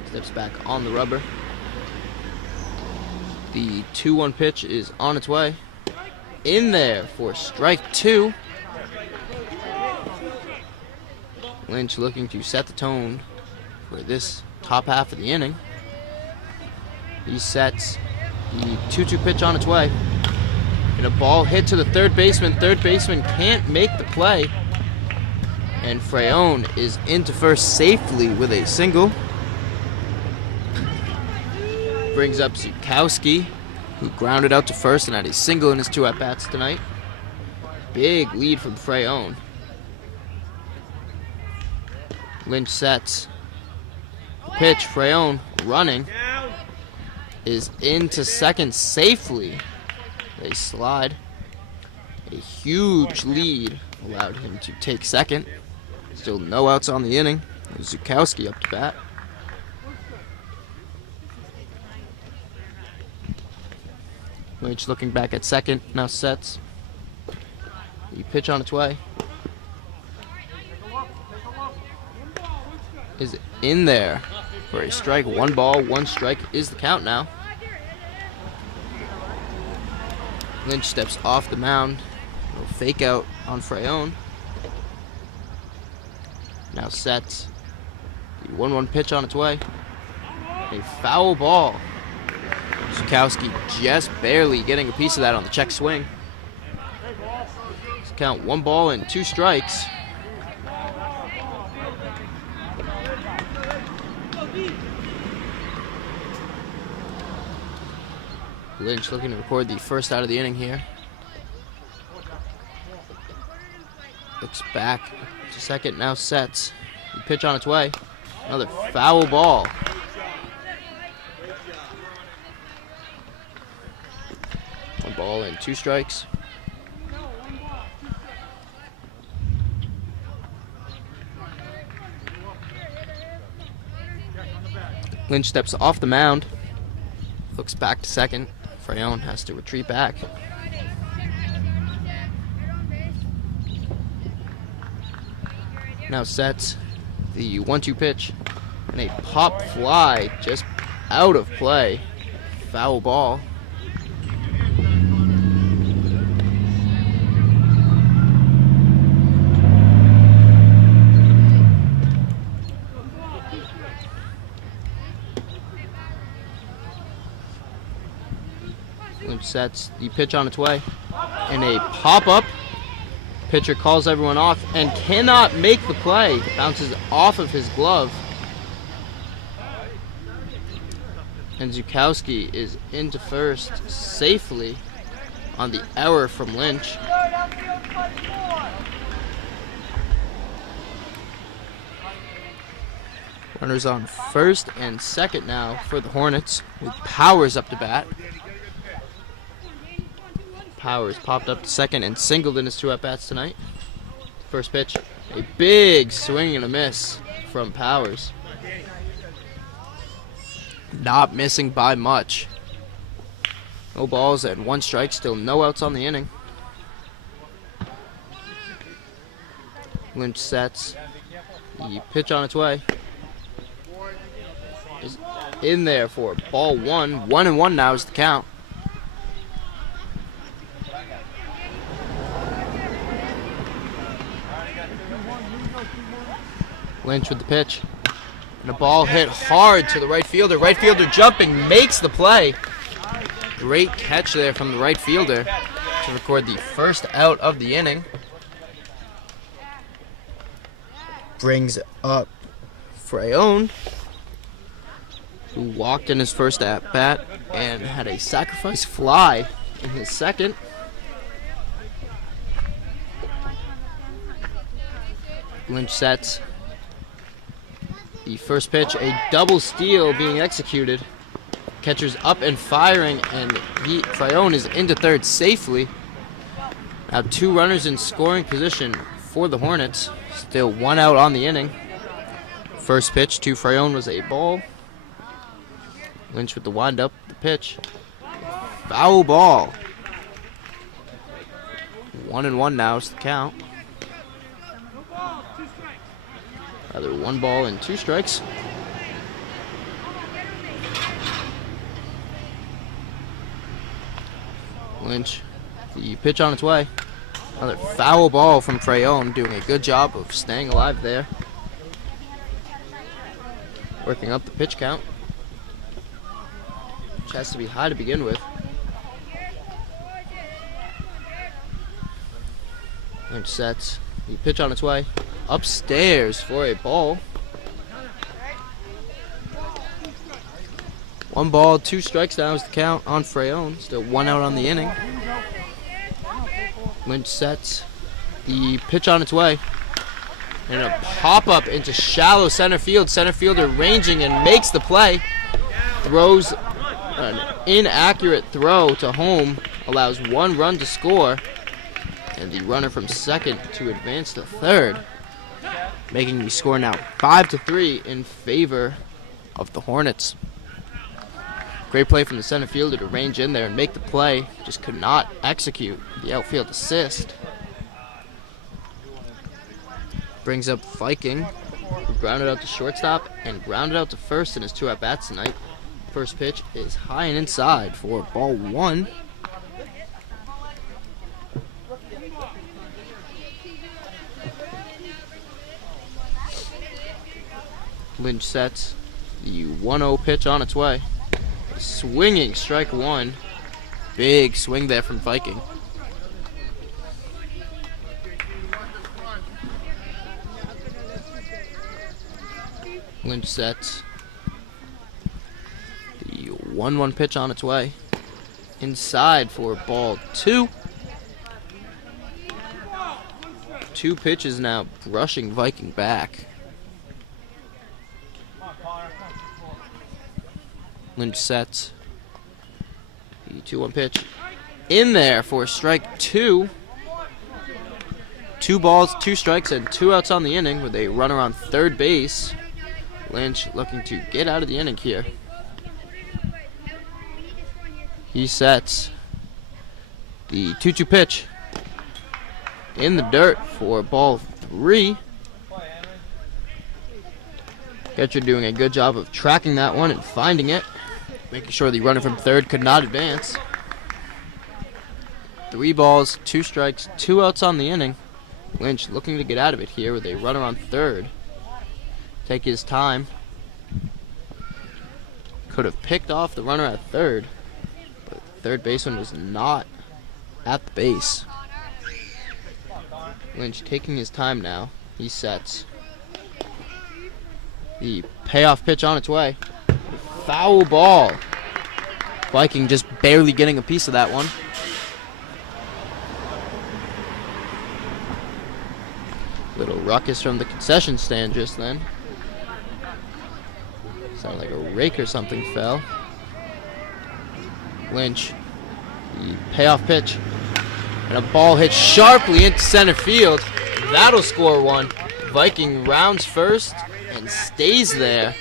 Steps back on the rubber. The 2-1 pitch is on its way. In there for strike 2. Lynch looking to set the tone for this top half of the inning. He sets the 2-2 pitch on its way. And a ball hit to the third baseman. Third baseman can't make the play. And Freyon is into first safely with a single. Brings up Zukowski, who grounded out to first and had a single in his 2 at-bats tonight. Big lead from Freyon. Lynch sets. Pitch, Freyon running. Is into second safely. They slide. A huge lead allowed him to take second. Still no outs on the inning. Zukowski up to bat. Lynch looking back at second, now sets. The pitch on its way. Is in there for a strike. 1 ball, 1 strike is the count now. Lynch steps off the mound. A little fake out on Freyon. Now sets. The 1-1 pitch on its way. A foul ball. Zukowski just barely getting a piece of that on the check swing. Let's count 1 ball and 2 strikes. Lynch looking to record the first out of the inning here. Looks back to second, now sets. The pitch on its way. Another foul ball. One ball and 2 strikes. Lynch steps off the mound. Looks back to second. Freyon has to retreat back. Now sets the 1-2 pitch. And a pop fly just out of play. Foul ball. Lynch sets the pitch on its way. And a pop-up. Pitcher calls everyone off and cannot make the play. Bounces off of his glove. And Zukowski is into first safely on the error from Lynch. Runners on first and second now for the Hornets with Powers up to bat. Powers popped up to second and singled in his 2 at-bats tonight. First pitch, a big swing and a miss from Powers. Not missing by much. No balls and 1 strike, still no outs on the inning. Lynch sets. The pitch on its way. Is in there for ball 1. 1-1 now is the count. Lynch with the pitch. And a ball hit hard to the right fielder. Right fielder jumping, makes the play. Great catch there from the right fielder to record the first out of the inning. Brings up Freyon, who walked in his first at-bat and had a sacrifice fly in his second. Lynch sets. The first pitch, a double steal being executed. Catcher's up and firing, and Freyon is into third safely. Now 2 runners in scoring position for the Hornets. Still 1 out on the inning. First pitch to Freyon was a ball. Lynch with the windup, the pitch. Foul ball. 1-1 now is the count. Rather 1 ball and 2 strikes. Lynch, the pitch on its way. Another foul ball from Freyon, doing a good job of staying alive there. Working up the pitch count, which has to be high to begin with. Lynch sets the pitch on its way. Upstairs for a ball. 1 ball, 2 strikes now is the count on Freyon. Still 1 out on the inning. Lynch sets the pitch on its way. And a pop-up into shallow center field. Center fielder ranging and makes the play. Throws an inaccurate throw to home. Allows 1 run to score. And the runner from second to advance to third. Making the score now 5-3 in favor of the Hornets. Great play from the center fielder to range in there and make the play. Just could not execute the outfield assist. Brings up Viking, who grounded out to shortstop and grounded out to first in his 2 at-bats tonight. First pitch is high and inside for ball 1. Lynch sets the 1-0 pitch on its way. Swinging strike 1. Big swing there from Viking. Lynch sets the 1-1 pitch on its way. Inside for ball 2. 2 pitches now brushing Viking back. Lynch sets the 2-1 pitch in there for strike 2. 2 balls, 2 strikes, and 2 outs on the inning with a runner on third base. Lynch looking to get out of the inning here. He sets the 2-2 pitch in the dirt for ball 3. Catcher doing a good job of tracking that one and finding it. Making sure the runner from third could not advance. 3 balls, 2 strikes, 2 outs on the inning. Lynch looking to get out of it here with a runner on third. Take his time. Could have picked off the runner at third, but third baseman was not at the base. Lynch taking his time now. He sets the payoff pitch on its way. Foul ball. Viking just barely getting a piece of that one. Little ruckus from the concession stand just then. Sounded like a rake or something fell. Lynch, the payoff pitch. And a ball hit sharply into center field. That'll score 1. Viking rounds first and stays there.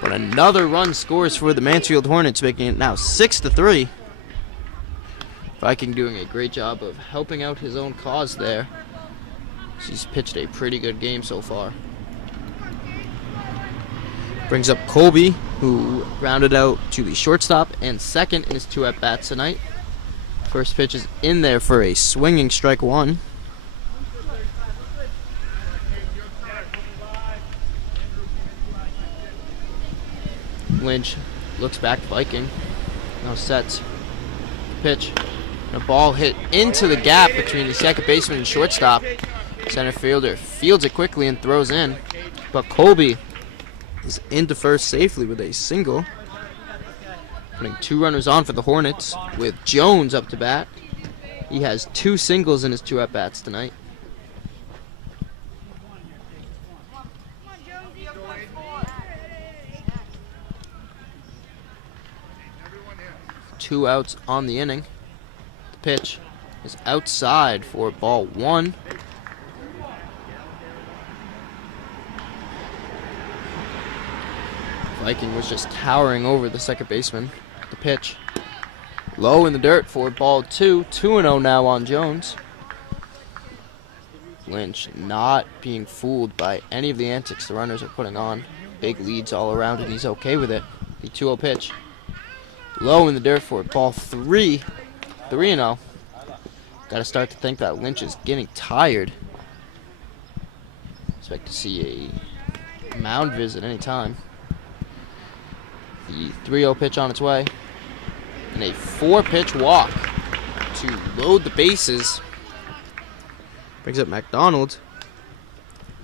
But another run scores for the Mansfield Hornets, making it now 6-3. Viking doing a great job of helping out his own cause there. He's pitched a pretty good game so far. Brings up Colby, who rounded out to the shortstop and second in his 2 at-bats tonight. First pitch is in there for a swinging strike 1. Lynch looks back to Viking. Now sets the pitch. And a ball hit into the gap between the second baseman and shortstop. Center fielder fields it quickly and throws in. But Colby is into first safely with a single. Putting 2 runners on for the Hornets with Jones up to bat. He has 2 singles in his 2 at-bats tonight. Two outs on the inning. The pitch is outside for ball 1. Viking was just towering over the second baseman. The pitch Low in the dirt for ball 2. 2-0 now on Jones. Lynch not being fooled by any of the antics the runners are putting on. Big leads all around, and he's okay with it. The 2-0 pitch. Low in the dirt for ball 3. 3-0. Got to start to think that Lynch is getting tired. Expect to see a mound visit anytime. The 3-0 pitch on its way. And a 4-pitch walk to load the bases. Brings up McDonald.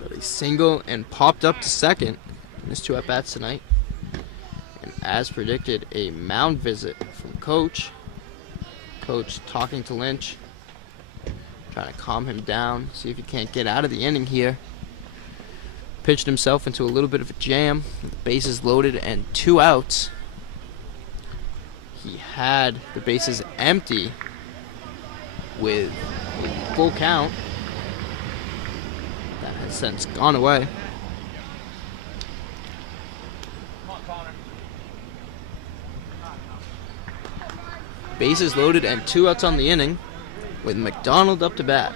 Got a single and popped up to second in his 2 at-bats tonight. And as predicted, a mound visit from Coach. Coach talking to Lynch. Trying to calm him down. See if he can't get out of the inning here. Pitched himself into a little bit of a jam. The bases loaded and 2 outs. He had the bases empty with a full count. That has since gone away. Bases loaded and 2 outs on the inning with McDonald up to bat.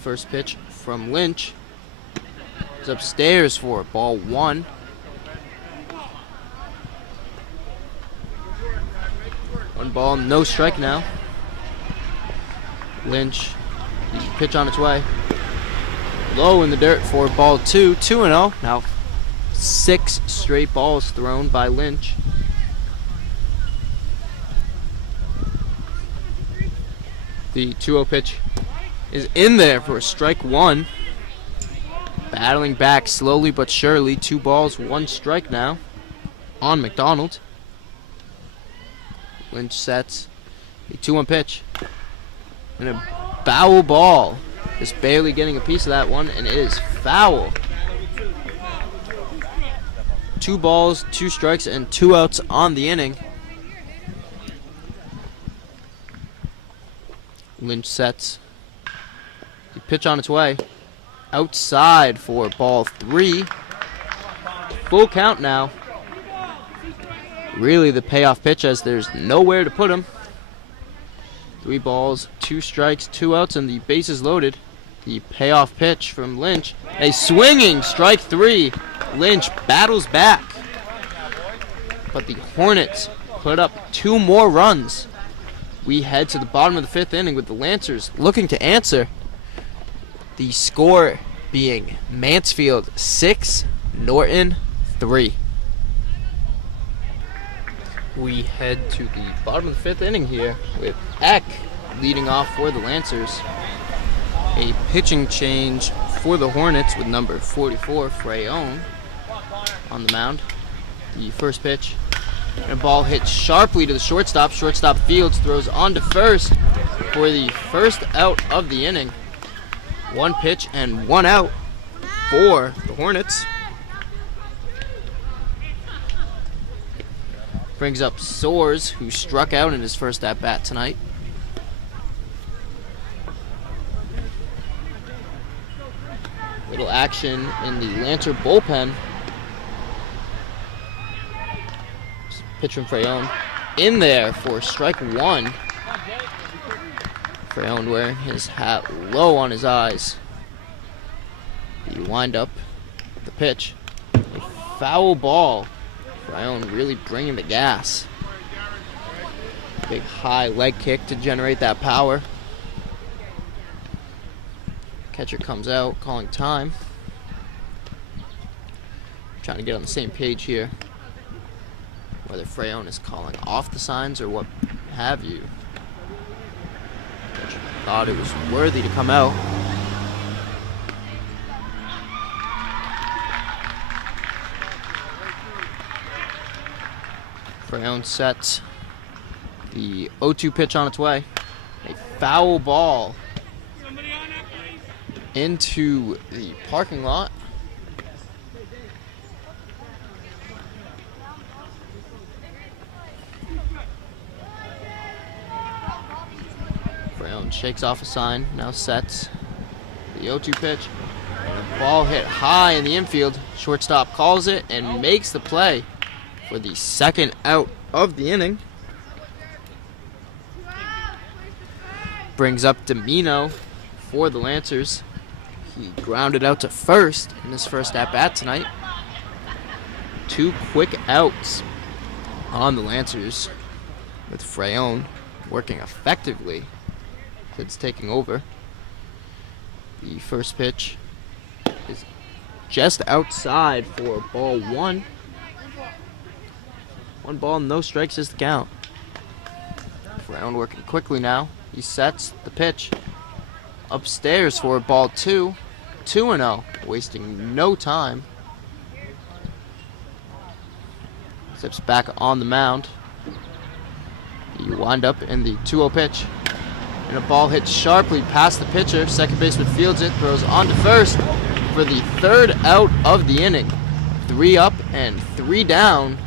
First pitch from Lynch is upstairs for ball 1. One ball, no strike now. Lynch, the pitch on its way. Low in the dirt for ball 2. 2-0. Now 6 straight balls thrown by Lynch. The 2-0 pitch is in there for strike 1. Battling back slowly but surely. 2 balls, 1 strike now on McDonald. Lynch sets a 2-1 pitch. And a foul ball. Just barely getting a piece of that one, and it is foul. 2 balls, 2 strikes, and 2 outs on the inning. Lynch sets. The pitch on its way. Outside for ball 3. Full count now. Really the payoff pitch, as there's nowhere to put him. 3 balls, 2 strikes, 2 outs, and the bases loaded. The payoff pitch from Lynch. A swinging strike 3. Lynch battles back. But the Hornets put up 2 more runs. We head to the bottom of the 5th inning with the Lancers looking to answer. The score being Mansfield 6, Norton 3. We head to the bottom of the 5th inning here with Eck leading off for the Lancers. A pitching change for the Hornets with number 44, Freyon, on the mound. The first pitch. And a ball hit sharply to the shortstop. Shortstop Fields throws on to first for the first out of the inning. 1 pitch and 1 out for the Hornets. Brings up Soares, who struck out in his first at-bat tonight. Little action in the Lancer bullpen. Pitch from Freyon in there for strike 1. Freyon wearing his hat low on his eyes. The windup, the pitch, a foul ball. Freyon really bringing the gas. Big high leg kick to generate that power. Catcher comes out, calling time. Trying to get on the same page here. Whether Freyon is calling off the signs or what have you. Catcher thought it was worthy to come out. Freyon sets the 0-2 pitch on its way. A foul ball into the parking lot. Freyon shakes off a sign, now sets the 0-2 pitch. And a ball hit high in the infield. Shortstop calls it and makes the play for the second out of the inning. brings up Domino for the Lancers. He grounded out to first in his first at-bat tonight. 2 quick outs on the Lancers, with Freyon working effectively since taking over. The first pitch is just outside for ball 1. 1 ball, no strikes is the count. Freyon working quickly now. He sets the pitch upstairs for ball 2. 2-0, wasting no time. Steps back on the mound. You wind up in the 2-0 pitch. And a ball hits sharply past the pitcher. Second baseman fields it, throws on to first for the 3rd out of the inning. 3 up and 3 down.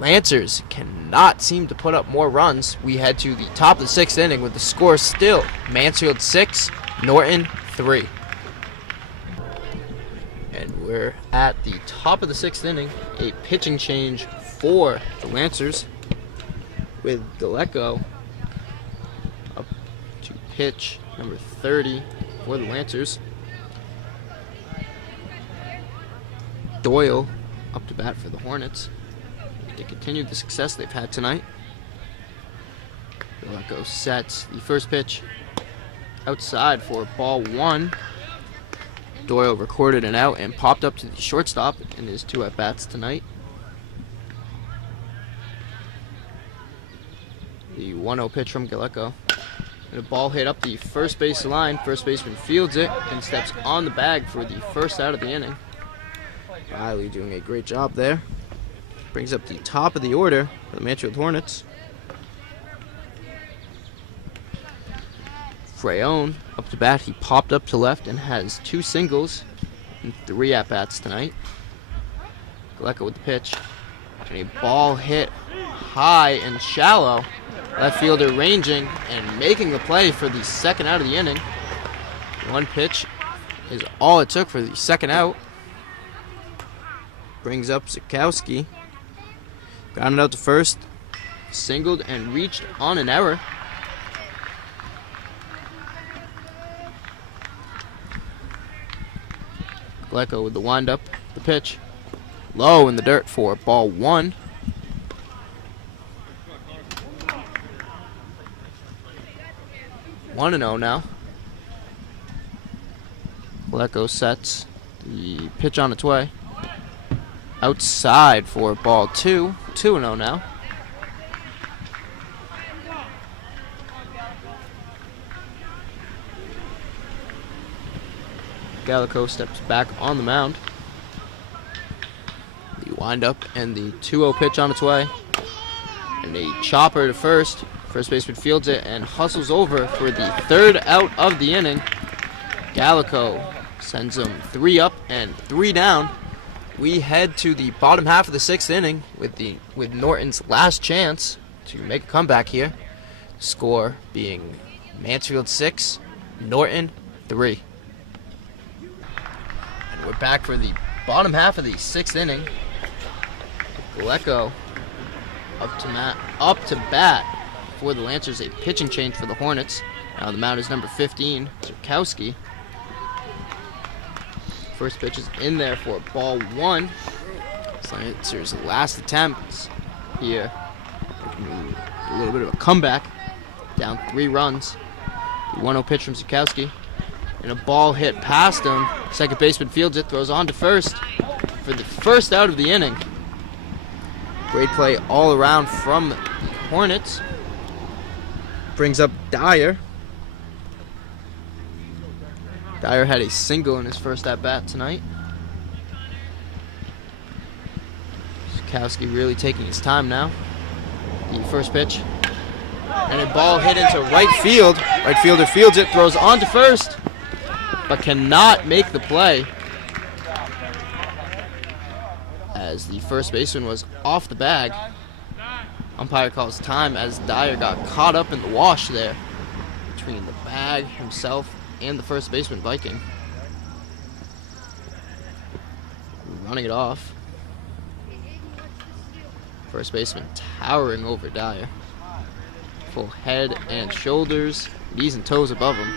Lancers cannot seem to put up more runs. We head to the top of the 6th inning with the score still Mansfield 6, Norton 3. And we're at the top of the 6th inning. A pitching change for the Lancers, with Galeko up to pitch number 30 for the Lancers. Doyle up to bat for the Hornets to continue the success they've had tonight. Galeko sets the first pitch outside for ball 1. Doyle recorded an out and popped up to the shortstop in his 2 at-bats tonight. The 1-0 pitch from Galeko. And a ball hit up the first base line. First baseman fields it and steps on the bag for the 1st out of the inning. Riley doing a great job there. Brings up the top of the order for the Mansfield Hornets. Freyon up to bat. He popped up to left and has 2 singles and 3 at-bats tonight. Galeko with the pitch. And a ball hit high and shallow. Left fielder ranging and making the play for the 2nd out of the inning. 1 pitch is all it took for the 2nd out. Brings up Zukowski. Grounded out to first. Singled and reached on an error. Galeko with the windup, the pitch. Low in the dirt for ball 1. One and 0 now. Galeko sets the pitch on its way. Outside for ball 2. 2-0 now. Galeko steps back on the mound. The windup and the 2-0 pitch on its way. And a chopper to first. First baseman fields it and hustles over for the 3rd out of the inning. Galeko sends him 3 up and 3 down. We head to the bottom half of the 6th inning with Norton's last chance to make a comeback here. Score being Mansfield 6, Norton 3. And we're back for the bottom half of the 6th inning. Galeko up to bat for the Lancers. A pitching change for the Hornets. Now the mound is number 15, Zukowski. First pitch is in there for ball 1. Lancers' last attempts here. A little bit of a comeback. Down 3 runs. The 1-0 pitch from Zukowski. And a ball hit past him. Second baseman fields it, throws on to first for the 1st out of the inning. Great play all around from the Hornets. Brings up Dyer. Dyer had a single in his first at-bat tonight. Zukowski really taking his time now. The first pitch. And a ball hit into right field. Right fielder fields it, throws on to first, but cannot make the play, as the first baseman was off the bag. Umpire calls time as Dyer got caught up in the wash there between the bag himself and the first baseman Viking. Running it off. First baseman towering over Dyer. full head and shoulders, knees and toes above him.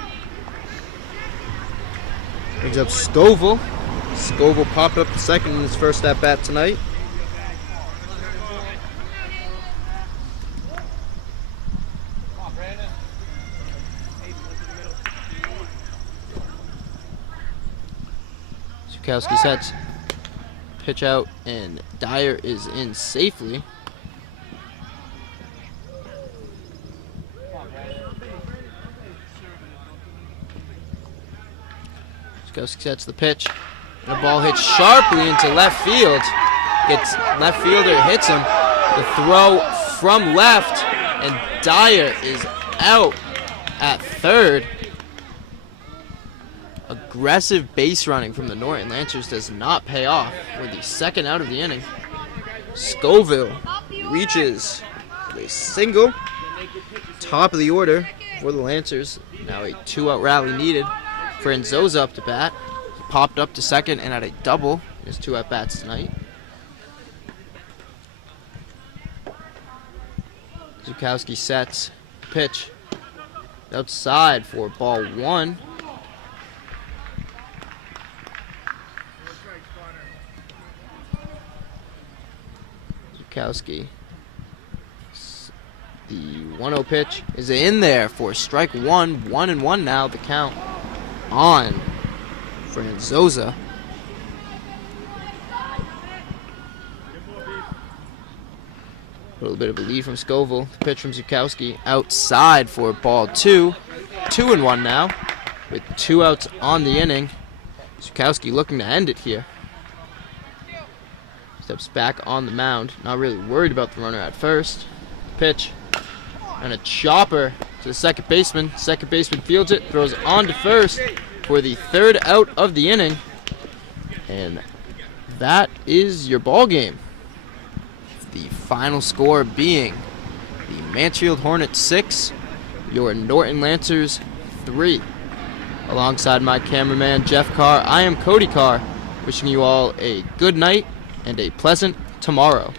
Brings up Scoville. Scoville popped up the second in his first at bat tonight. Zukowski sets, pitch out, and Dyer is in safely. Zukowski sets the pitch, and the ball hits sharply into left field. Gets left fielder, hits him. The throw from left, and Dyer is out at third. Aggressive base running from the Norton Lancers does not pay off with the second out of the inning. Scoville reaches a single, top of the order for the Lancers. Now a 2-out rally needed. Franzosa up to bat. He popped up to second and had a double in his 2 at-bats tonight. Zukowski sets, pitch outside for ball 1. Zukowski. The 1-0 pitch is in there for strike 1. 1-1 now, the count on Franzosa. A little bit of a lead from Scoville. The pitch from Zukowski outside for ball 2. 2-1 now with 2 outs on the inning. Zukowski looking to end it here. Steps back on the mound, not really worried about the runner at first. Pitch, and a chopper to the second baseman. Second baseman fields it, throws on to first for the 3rd out of the inning. And that is your ball game. The final score being the Mansfield Hornets 6, your Norton Lancers 3. Alongside my cameraman Jeff Carr, I am Cody Carr, wishing you all a good night and a pleasant tomorrow.